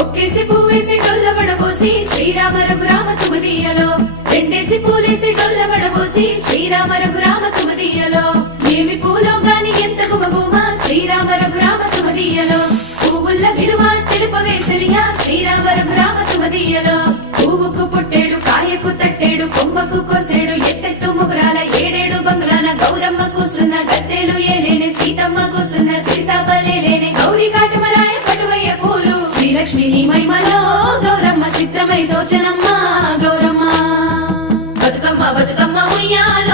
ఒక్కేసి పువ్వేసి డొల్ల వడబోసి శ్రీరామ రఘురామ తుమదీయలో, రెండేసి పూలేసి డొల్ల వడబోసి శ్రీరామ రఘురామ తుమదీయలో, ఏమి పూలో గాని ఎంత గుమగుమ శ్రీరామ రఘురామ తుమదీయలో, పువ్వుల్ల విలువ తెలుపవేసలియా శ్రీరామ రఘురామ తుమదీయలో, పువ్వుకు పుట్టేడు కాయకు తట్టేడు కొమ్మకు కోసేడు ఎత్తెత్తు ముగురాల ఏడేడు బంగ్లాన గౌరమ్మ కూసున్న గద్దెలు ఏలేనే సీతమ్మ కూసున్న సిరిసాపలేనే గౌరీ కాటమరాయ పటువయ్య పూలు శ్రీలక్ష్మి నీ మహిమలో గౌరమ్మ చిత్రమై దోచనమ్మ గౌరమ్మ బతుకమ్మ బతుకమ్మ ఉయ్యాలో